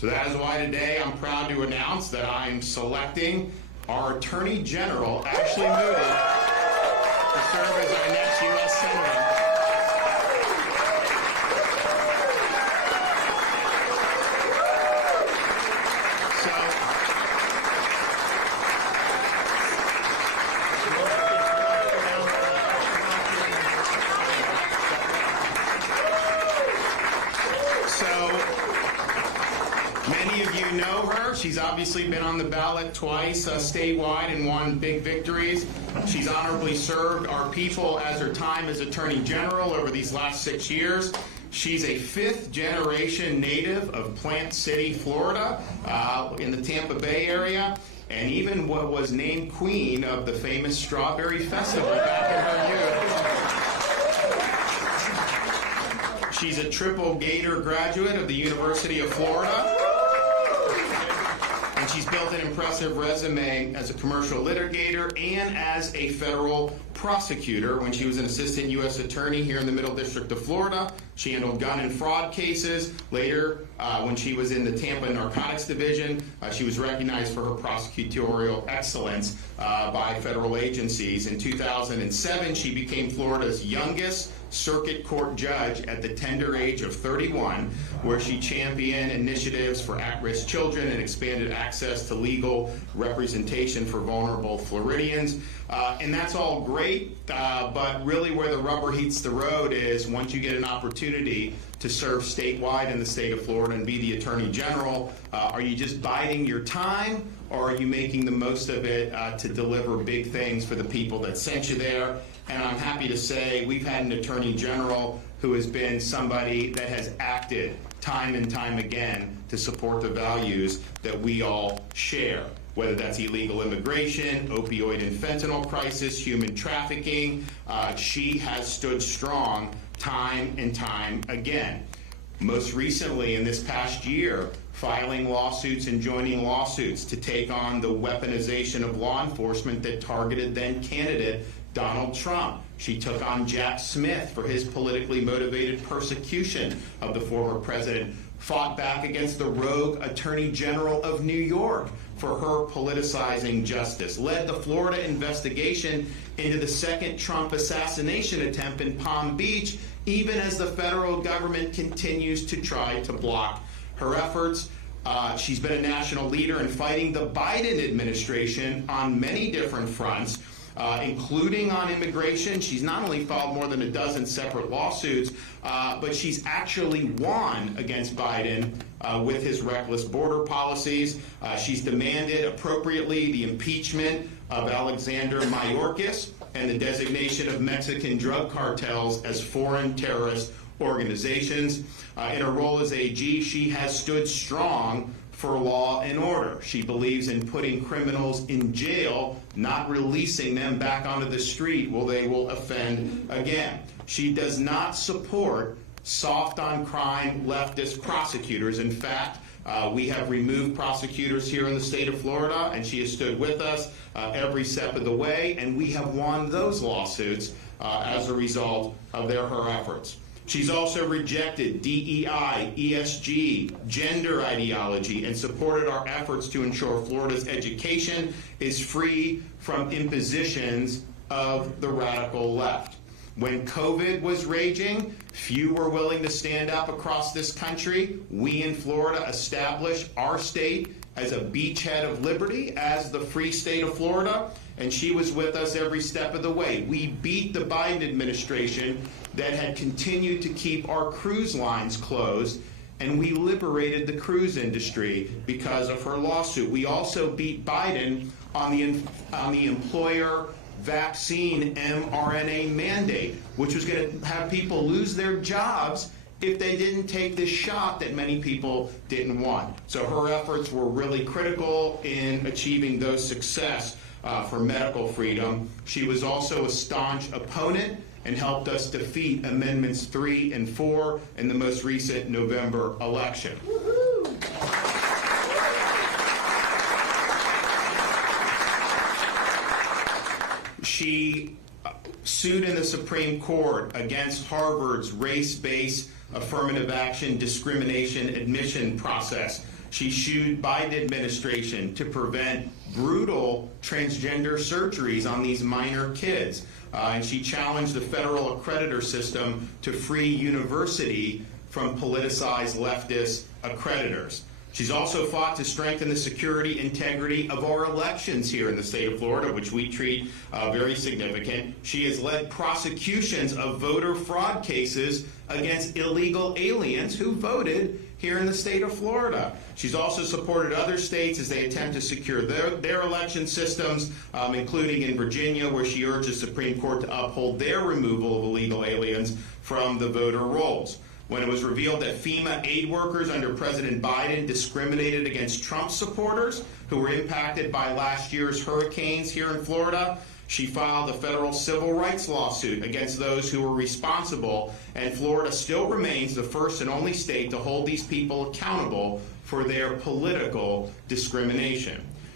So that is why today I'm proud to announce that I'm selecting our Attorney General, Ashley Moody, to serve as our next U.S. Senator. Many of you know her. She's obviously been on the ballot twice statewide and won big victories. She's honorably served our people as her time as Attorney General over these last 6 years. She's a fifth-generation native of Plant City, Florida, in the Tampa Bay area, and even what was named queen of the famous Strawberry Festival back in her youth. She's a triple Gator graduate of the University of Florida. And she's built an impressive resume as a commercial litigator and as a federal prosecutor. When she was an assistant U.S. attorney here in the Middle District of Florida, she handled gun and fraud cases. Later, when she was in the Tampa Narcotics Division, she was recognized for her prosecutorial excellence by federal agencies. In 2007, she became Florida's youngest circuit court judge at the tender age of 31, where she championed initiatives for at-risk children and expanded access to legal representation for vulnerable Floridians. And that's all great, but really where the rubber heats the road is once you get an opportunity to serve statewide in the state of Florida and be the Attorney General, are you just biding your time, or are you making the most of it to deliver big things for the people that sent you there? And I'm happy to say we've had an Attorney General who has been somebody that has acted time and time again to support the values that we all share, whether that's illegal immigration, opioid and fentanyl crisis, human trafficking. She has stood strong time and time again. Most recently, in this past year, filing lawsuits and joining lawsuits to take on the weaponization of law enforcement that targeted then candidate Donald Trump. She took on Jack Smith for his politically motivated persecution of the former president, fought back against the rogue Attorney General of New York for her politicizing justice, led the Florida investigation into the second Trump assassination attempt in Palm Beach, even as the federal government continues to try to block her efforts. She's been a national leader in fighting the Biden administration on many different fronts, including on immigration. She's not only filed more than a dozen separate lawsuits, but she's actually won against Biden with his reckless border policies. She's demanded appropriately the impeachment of Alexander Mayorkas and the designation of Mexican drug cartels as foreign terrorist organizations. In her role as AG, she has stood strong for law and order. She believes in putting criminals in jail, not releasing them back onto the street where they will offend again. She does not support soft-on-crime leftist prosecutors. In fact, we have removed prosecutors here in the state of Florida, and she has stood with us every step of the way, and we have won those lawsuits as a result of her efforts. She's also rejected DEI, ESG, gender ideology, and supported our efforts to ensure Florida's education is free from impositions of the radical left. When COVID was raging, few were willing to stand up across this country. We in Florida established our state as a beachhead of liberty, as the free state of Florida, and she was with us every step of the way. We beat the Biden administration that had continued to keep our cruise lines closed, and we liberated the cruise industry because of her lawsuit. We also beat Biden on the employer vaccine mRNA mandate, which was going to have people lose their jobs if they didn't take this shot that many people didn't want. So her efforts were really critical in achieving those success for medical freedom. She was also a staunch opponent and helped us defeat Amendments 3 and 4 in the most recent November election. She sued in the Supreme Court against Harvard's race-based affirmative action discrimination admission process. She sued Biden administration to prevent brutal transgender surgeries on these minor kids. And she challenged the federal accreditor system to free university from politicized leftist accreditors. She's also fought to strengthen the security integrity of our elections here in the state of Florida, which we treat very significant. She has led prosecutions of voter fraud cases against illegal aliens who voted here in the state of Florida. She's also supported other states as they attempt to secure their election systems, including in Virginia, where she urged the Supreme Court to uphold their removal of illegal aliens from the voter rolls. When it was revealed that FEMA aid workers under President Biden discriminated against Trump supporters who were impacted by last year's hurricanes here in Florida, she filed a federal civil rights lawsuit against those who were responsible, and Florida still remains the first and only state to hold these people accountable for their political discrimination.